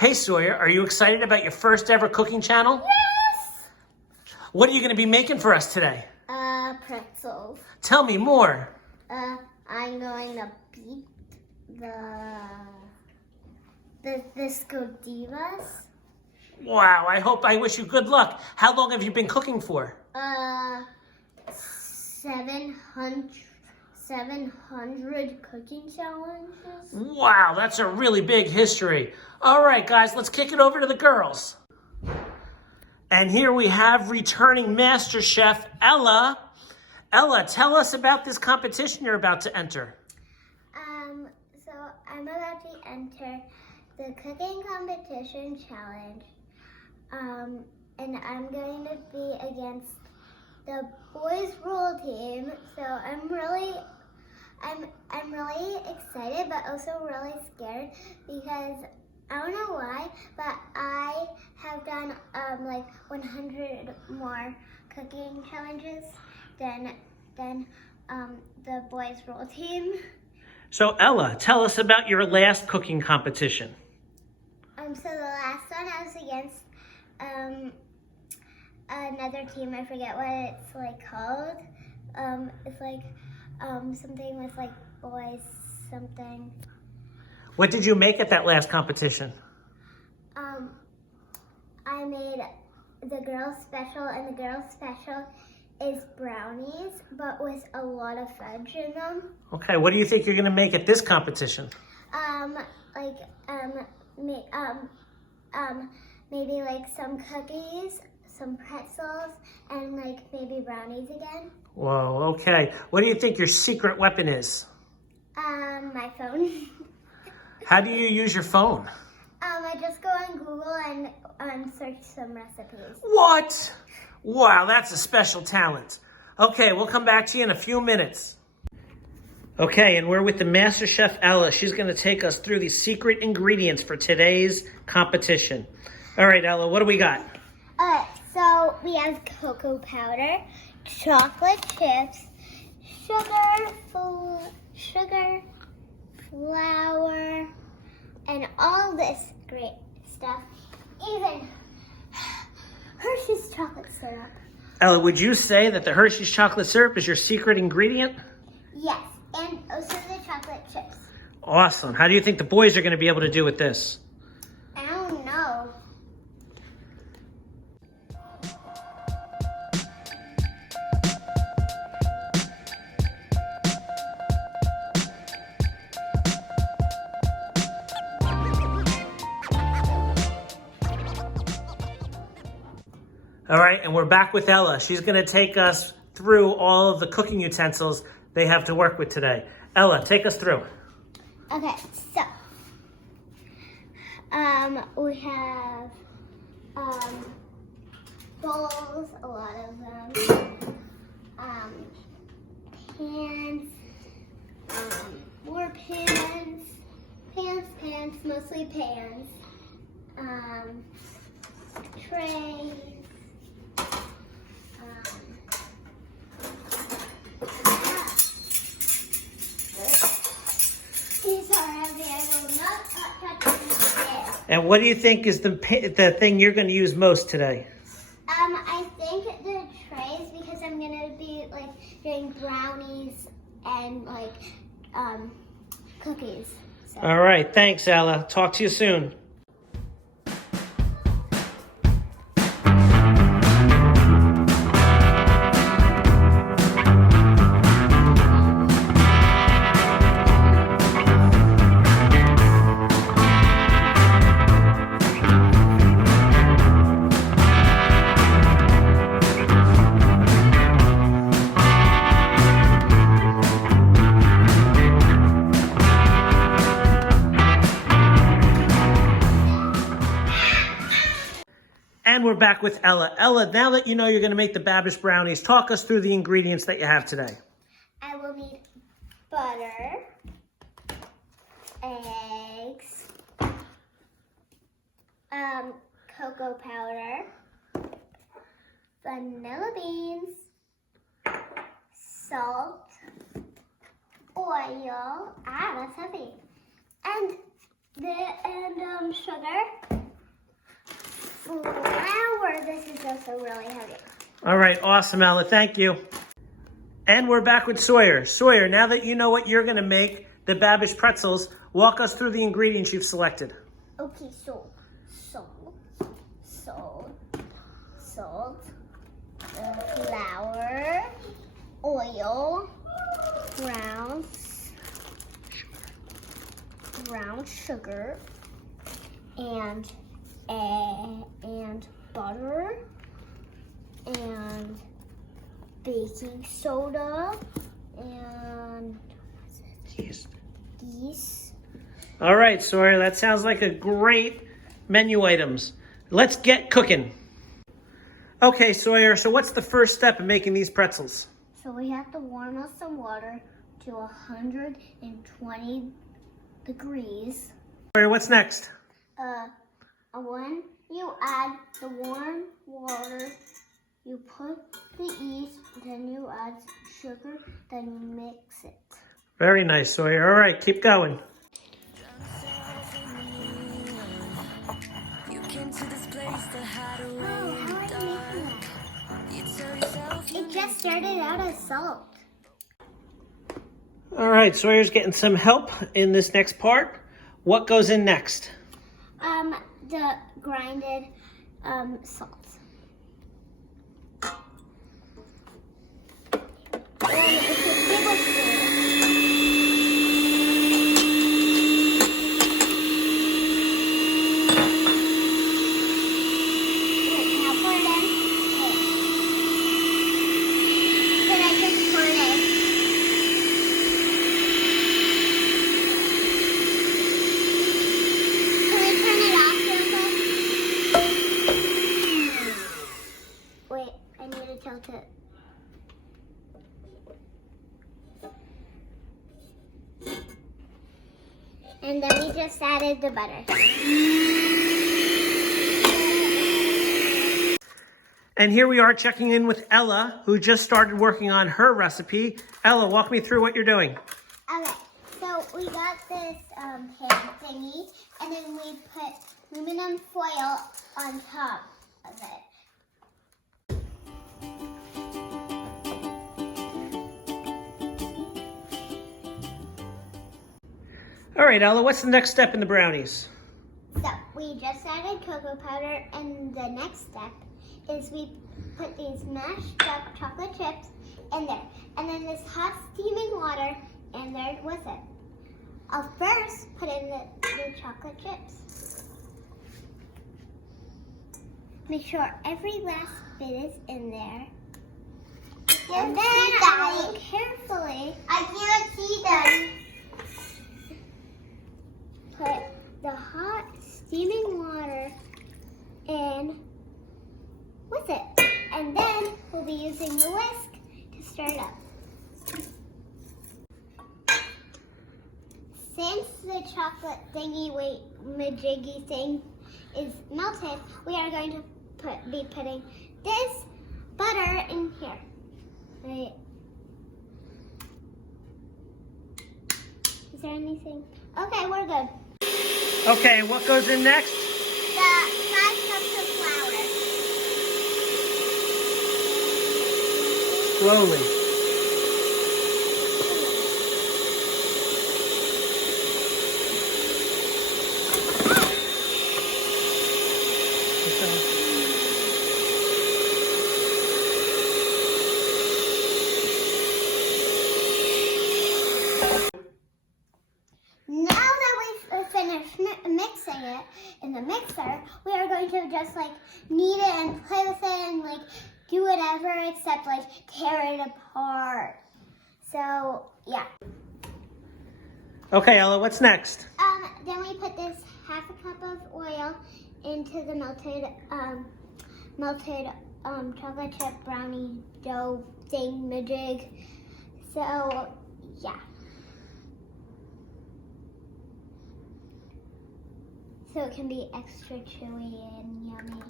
Hey Sawyer, are you excited about your first ever cooking channel? Yes! What are you going to be making for us today? Pretzels. Tell me more. I'm going to beat the Disco Divas. Wow, I wish you good luck. How long have you been cooking for? 700 cooking challenges. Wow, that's a really big history. All right, guys, let's kick it over to the girls. And here we have returning Master Chef Ella. Ella, tell us about this competition you're about to enter. So I'm about to enter the cooking competition challenge. And I'm going to be against the boys rule team. So I'm really excited, but also really scared because I don't know why, but I have done like 100 more cooking challenges than the boys rule team. So Ella, tell us about your last cooking competition. So the last one I was against another team. I forget what it's like called. It's like something with like boys something. What did you make at that last competition? I made the girls special, and the girls special is brownies, but with a lot of fudge in them. Okay, what do you think you're going to make at this competition? Maybe like some cookies, some pretzels, and like maybe brownies again. Whoa, okay. What do you think your secret weapon is? My phone. How do you use your phone? I just go on Google and search some recipes. What? Wow, that's a special talent. Okay, we'll come back to you in a few minutes. Okay, and we're with the Master Chef Ella. She's going to take us through the secret ingredients for today's competition. All right, Ella, what do we got? So we have cocoa powder, chocolate chips, sugar, flour, and all this great stuff. Even Hershey's chocolate syrup. Ella, would you say that the Hershey's chocolate syrup is your secret ingredient? Yes, and also the chocolate chips. Awesome. How do you think the boys are going to be able to do with this? I don't know. All right, and we're back with Ella. She's going to take us through all of the cooking utensils they have to work with today. Ella, take us through. Okay, so we have bowls, a lot of them, pans, more pans, mostly pans, trays. These are heavy. I will not touch them today. And what do you think is the thing you're going to use most today? I think the trays, because I'm going to be like doing brownies and like cookies. So. All right, thanks, Ella. Talk to you soon. And we're back with Ella. Ella, now that you know you're going to make the Babish brownies, talk us through the ingredients that you have today. I will need butter, eggs, cocoa powder, vanilla beans, salt, oil, that's heavy, and sugar, flour. This is also really heavy. All right, awesome, Ella. Thank you. And we're back with Sawyer. Sawyer, now that you know what you're going to make, the Babish pretzels, walk us through the ingredients you've selected. Okay, so salt, flour, oil, brown sugar, and butter, and baking soda, and yeast. All right, Sawyer, that sounds like a great menu items. Let's get cooking. Okay, Sawyer, so what's the first step in making these pretzels? So we have to warm up some water to 120 degrees. Sawyer, what's next? When you add the warm water, you put the yeast, then you add sugar, then you mix it. Very nice, Sawyer. All right, keep going. It just started out as salt. All right, Sawyer's getting some help in this next part. What goes in next? The grinded salt. And it's a tablespoon. Now pour it in. Then I just pour it in. Can we turn it off real quick? Wait, I need to tilt it. And then we just added the butter. And here we are checking in with Ella, who just started working on her recipe. Ella, walk me through what you're doing. Okay, so we got this pan thingy, and then we put aluminum foil on top of it. All right, Ella, what's the next step in the brownies? So we just added cocoa powder, and the next step is we put these mashed up chocolate chips in there, and then this hot steaming water, and there was it. I'll first put in the chocolate chips. Make sure every last bit is in there. And then I carefully, I can't see them. Put the hot steaming water in with it. And then we'll be using the whisk to stir it up. Since the chocolate thingy majiggy thing is melted, we are going to be putting this butter in here. Right. Is there anything? Okay, we're good. Okay, what goes in next? The 5 cups of flour. Slowly. Now that we've finished mixing it in the mixer, we are going to just like knead it and play with it and like do whatever except like tear it apart. So yeah. Okay, Ella, what's next? Then we put this half a cup of oil into the melted chocolate chip brownie dough thing majig. So yeah. So it can be extra chewy and yummy.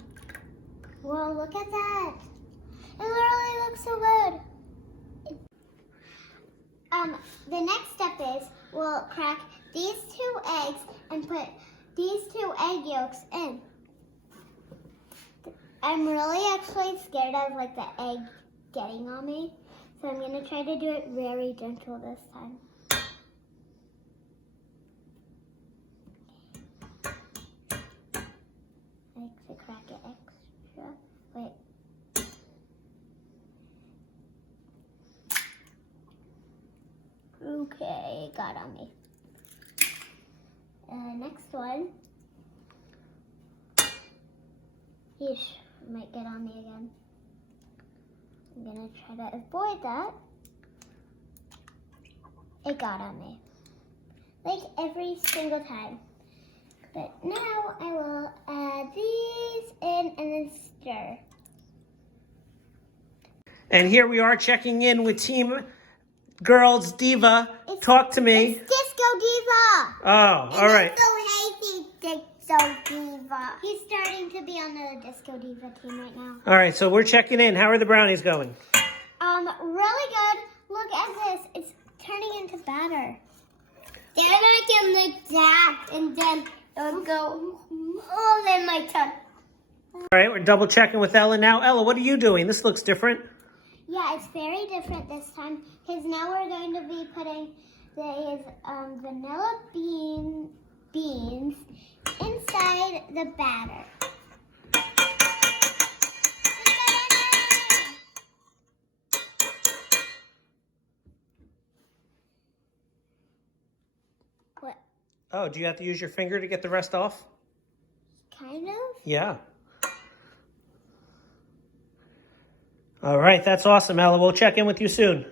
Whoa, look at that. It literally looks so good. The next step is we'll crack these 2 eggs and put these 2 egg yolks in. I'm really actually scared of like the egg getting on me. So I'm going to try to do it very gentle this time. I like to crack it extra. Wait. Okay, it got on me. Next one. Yeesh, might get on me again. I'm gonna try to avoid that. It got on me. Like every single time. But now I will add these in and then stir. And here we are checking in with Team Girls Diva. Talk to me. It's Disco Diva. Oh, all right. Disco Diva. He's starting to be on the Disco Diva team right now. All right, so we're checking in. How are the brownies going? Really good. Look at this. It's turning into batter. They're like that, and then it'll go all in my tongue. All right, we're double checking with Ella now. Ella, what are you doing? This looks different. Yeah, it's very different this time because now we're going to be putting these vanilla beans inside the batter. What? Oh, do you have to use your finger to get the rest off? Kind of. Yeah. All right, that's awesome, Ella. We'll check in with you soon.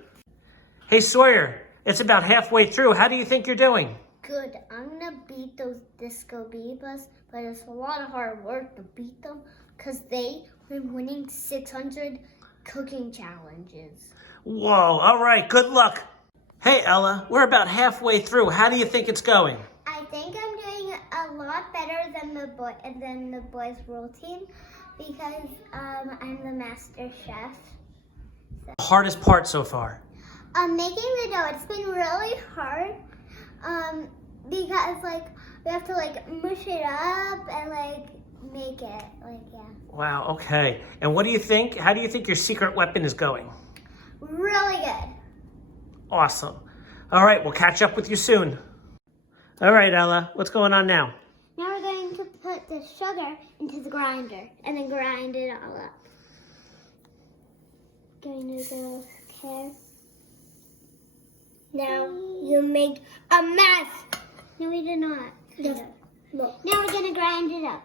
Hey, Sawyer, it's about halfway through. How do you think you're doing? Good. I'm going to beat those Disco Divas, but it's a lot of hard work to beat them because they've been winning 600 cooking challenges. Whoa, all right, good luck. Hey, Ella, we're about halfway through. How do you think it's going? I think I'm doing a lot better than the boys' rule team because I'm the master chef. Hardest part so far? Making the dough. It's been really hard because like we have to like mush it up and like make it yeah. Wow, okay. And what do you think? How do you think your secret weapon is going? Really good. Awesome. All right, we'll catch up with you soon. All right, Ella, what's going on now? Now we're going to put the sugar into the grinder and then grind it all up. Going to go here. Now you made a mess. No, we did not. Yes. Now we're going to grind it up.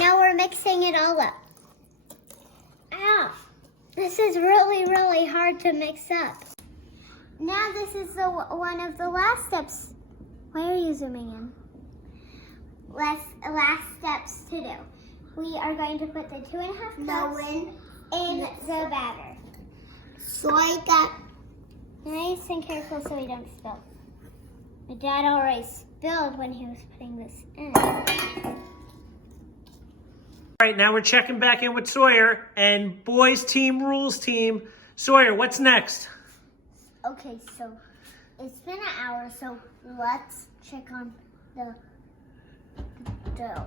Now we're mixing it all up. Ow. This is really, really hard to mix up. Now this is one of the last steps. Why are you zooming in? Last steps to do. We are going to put the 2.5 cups in the batter. So I got nice and careful so we don't spill. My dad already spilled when he was putting this in. All right, now we're checking back in with Sawyer and boys team, rules team. Sawyer, what's next? Okay, so it's been an hour, so let's check on the dough.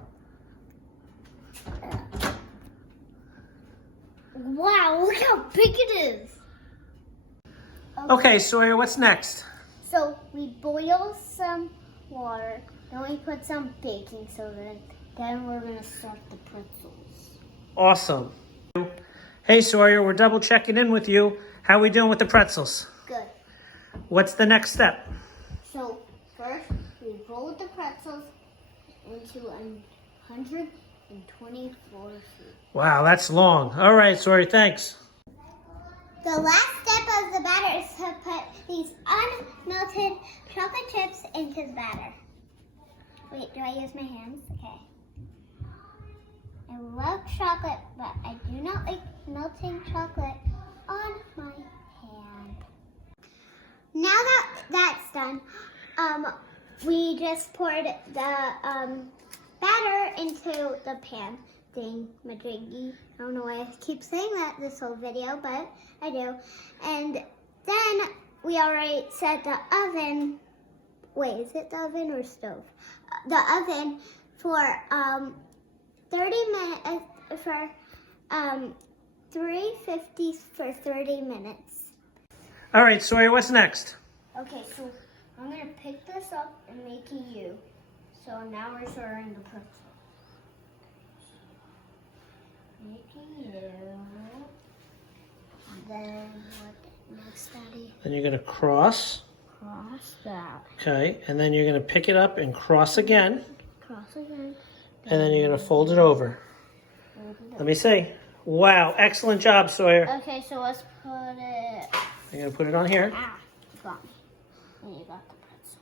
Wow, look how big it is. Okay, Sawyer, what's next? So we boil some water, then we put some baking soda in, then we're gonna start the pretzels. Awesome. Hey, Sawyer, we're double checking in with you. How are we doing with the pretzels? Good. What's the next step? So first, we roll the pretzels into 124 feet. Wow, that's long. All right, Sawyer, thanks. The last step of the batter is to put these unmelted chocolate chips into the batter. Wait, do I use my hands? Okay. I love chocolate, but I do not like melting chocolate on my hand. Now that that's done, we just poured the batter into the pan. Dang, majiggy. I don't know why I keep saying that this whole video, but I do. And then we already set the oven. Wait, is it the oven or stove? The oven for 30 minutes for $3.50 for 30 minutes. All right, Sawyer, what's next? Okay, so I'm gonna pick this up and make a U. So now we're throwing the pretzel. Make a U. Then what next, Daddy? Then you're going to cross. Cross that. Okay, and then you're going to pick it up and cross again. Cross again. And then you're going to fold it over. Let me see. Wow, excellent job, Sawyer. Okay, so let's put it. You're going to put it on here. Ah, you got me. And you got the pretzel.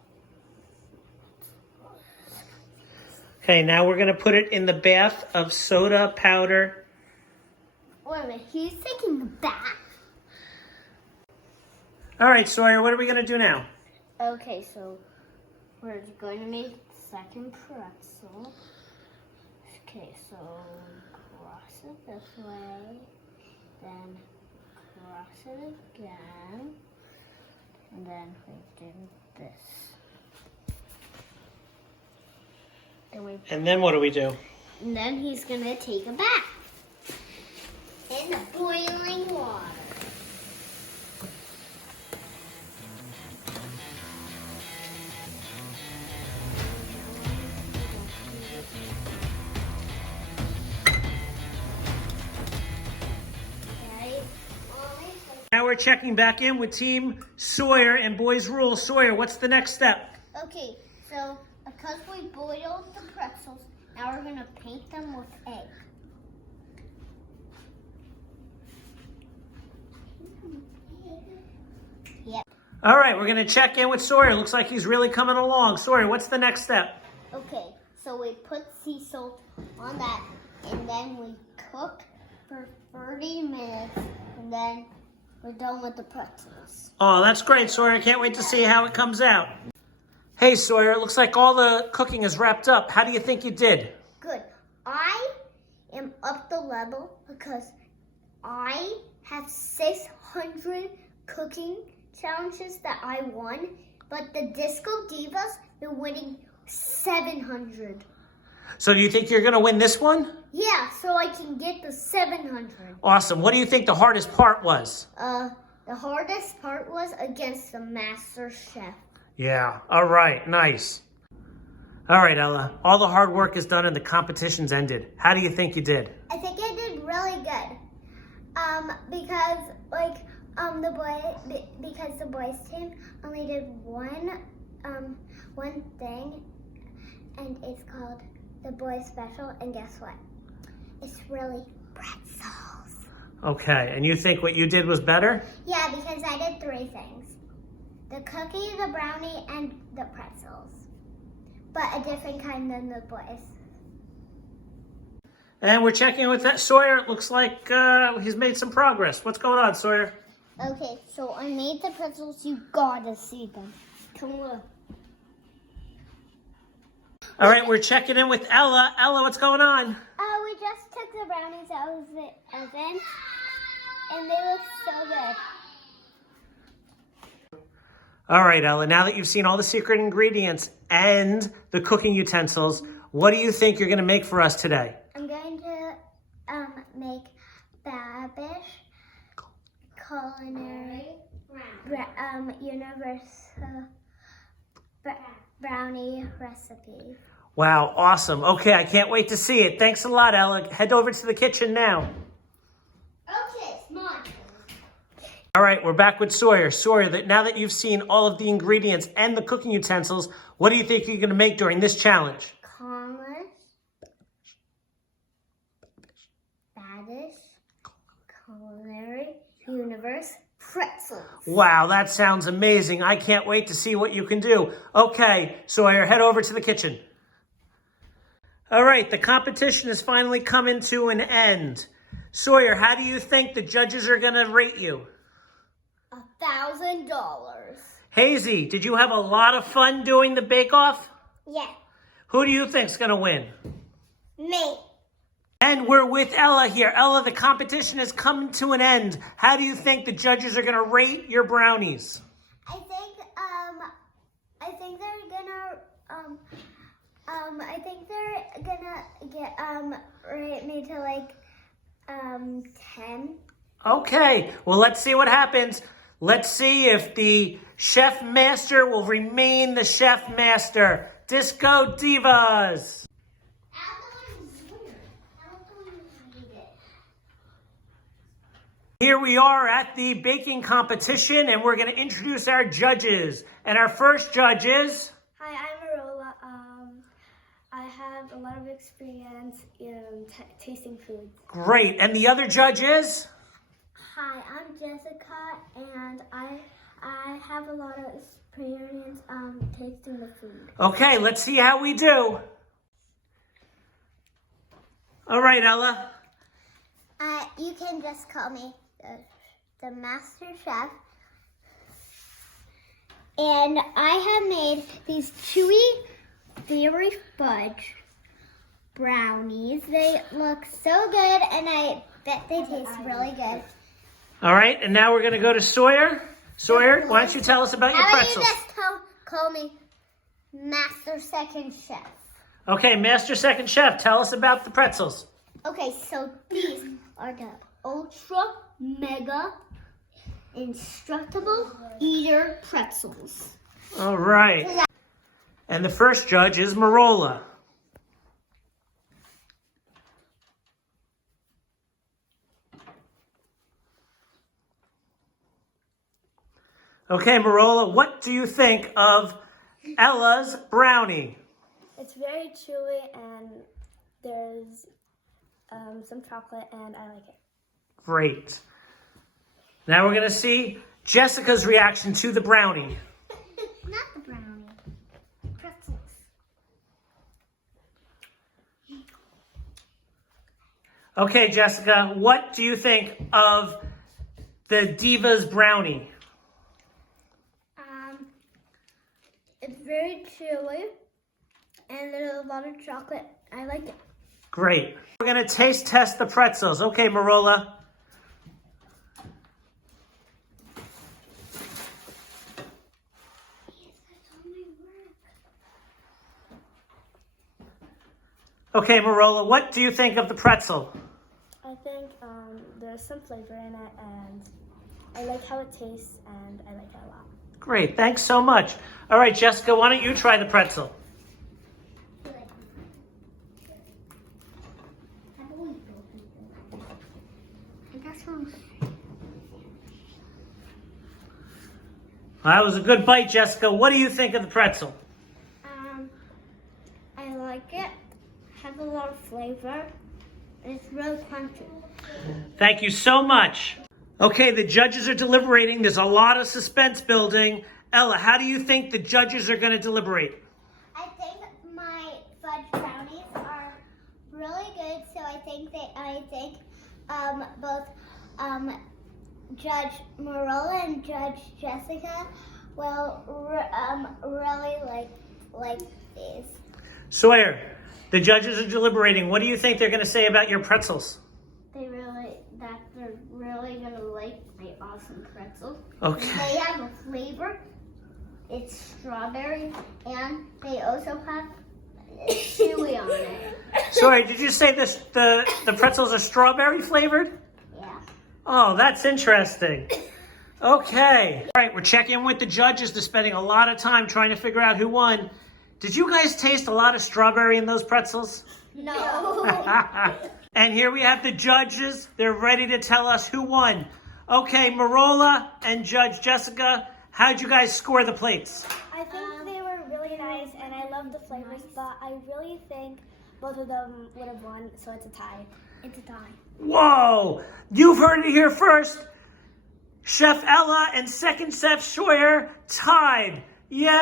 Okay, now we're going to put it in the bath of soda powder. Wait a minute, he's taking the bath. All right, Sawyer, what are we going to do now? Okay, so we're going to make the second pretzel. Okay, so cross it this way, then cross it again, and then we do this. And then what do we do? And then he's going to take a bath in the boiling water. Now we're checking back in with Team Sawyer and Boys Rule. Sawyer, what's the next step? Okay, so because we boiled the pretzels, now we're going to paint them with egg. Yep. All right, we're going to check in with Sawyer. Looks like he's really coming along. Sawyer, what's the next step? Okay, so we put sea salt on that, and then we cook for 30 minutes, and then we're done with the pretzels. Oh, that's great, Sawyer. I can't wait to see how it comes out. Hey, Sawyer, it looks like all the cooking is wrapped up. How do you think you did? Good. I am up the level because I had 600 cooking challenges that I won, but the Disco Divas, they're winning 700. So do you think you're going to win this one? Yeah, so I can get the 700. Awesome. What do you think the hardest part was? The hardest part was against the Master Chef. Yeah. All right. Nice. All right, Ella. All the hard work is done and the competition's ended. How do you think you did? I think I did really good. Because the boys team only did one thing, and it's called the boys special. And guess what? It's really pretzels. Okay. And you think what you did was better? Yeah, because I did 3 things: the cookie, the brownie, and the pretzels, but a different kind than the boys. And we're checking with that Sawyer. It looks like he's made some progress. What's going on, Sawyer? Okay, so I made the pretzels. You gotta see them. Come on. All right, we're checking in with Ella. Ella, what's going on? We just took the brownies out of the oven, and they look so good. All right, Ella, now that you've seen all the secret ingredients and the cooking utensils, what do you think you're going to make for us today? I'm going to make Babish Culinary Universal Brownie Recipe. Wow, awesome. Okay, I can't wait to see it. Thanks a lot, Ella. Head over to the kitchen now. Okay, it's mine. All right, we're back with Sawyer. Sawyer, now that you've seen all of the ingredients and the cooking utensils, what do you think you're going to make during this challenge? Babish Culinary Universe Pretzels. Wow, that sounds amazing. I can't wait to see what you can do. Okay, Sawyer, head over to the kitchen. All right, the competition has finally come to an end. Sawyer, how do you think the judges are going to rate you? $1,000. Hazy, did you have a lot of fun doing the bake-off? Yeah. Who do you think's going to win? Me. And we're with Ella here. Ella, the competition has come to an end. How do you think the judges are going to rate your brownies? I think they're gonna rate me to like 10. Okay, well, let's see what happens. Let's see if the chef master will remain the chef master. Disco Divas. Here we are at the baking competition, and we're going to introduce our judges. And our first judge is... Hi, I'm Arola. I have a lot of experience in tasting food. Great. And the other judge is... Hi, I'm Jessica, and I have a lot of experience tasting the food. Okay, let's see how we do. All right, Ella. You can just call me the master chef. And I have made these chewy berry fudge brownies. They look so good, and I bet they taste really good. All right, and now we're going to go to Sawyer. Sawyer, why don't you tell us about your pretzels? How about you just call me master second chef? Okay, Master Second Chef, tell us about the pretzels. Okay, so these are the ultra mega indestructible eater pretzels. All right. And the first judge is Marola. Okay, Marola, what do you think of Ella's brownie? It's very chewy and there's some chocolate and I like it. Great. Now we're going to see Jessica's reaction to the brownie. Not the brownie. Pretzels. Okay, Jessica, what do you think of the Divas brownie? It's very chewy and there's a lot of chocolate. I like it. Great. We're going to taste test the pretzels. Okay, Marola. Okay, Marola, what do you think of the pretzel? I think there's some flavor in it and I like how it tastes and I like it a lot. Great, thanks so much. All right, Jessica, why don't you try the pretzel? That was a good bite, Jessica. What do you think of the pretzel? I like it. Has a lot of flavor. It's really crunchy. Thank you so much. Okay, the judges are deliberating. There's a lot of suspense building. Ella, how do you think the judges are going to deliberate? I think my fudge brownies are really good, so I think both Judge Marola and Judge Jessica will really like these. Sawyer, the judges are deliberating. What do you think they're going to say about your pretzels? They're really gonna like my awesome pretzels. Okay. They have a flavor. It's strawberry, and they also have chewy on it. Sorry, did you say this? The pretzels are strawberry flavored? Yeah. Oh, that's interesting. Okay. All right, we're checking with the judges. They're spending a lot of time trying to figure out who won. Did you guys taste a lot of strawberry in those pretzels? No. And here we have the judges. They're ready to tell us who won. Okay, Marola and Judge Jessica, how'd you guys score the plates? I think they were really nice and I love the flavors, but I really think both of them would have won, so it's a tie. It's a tie. Whoa! You've heard it here first. Chef Ella and second chef Sawyer tied. Yay!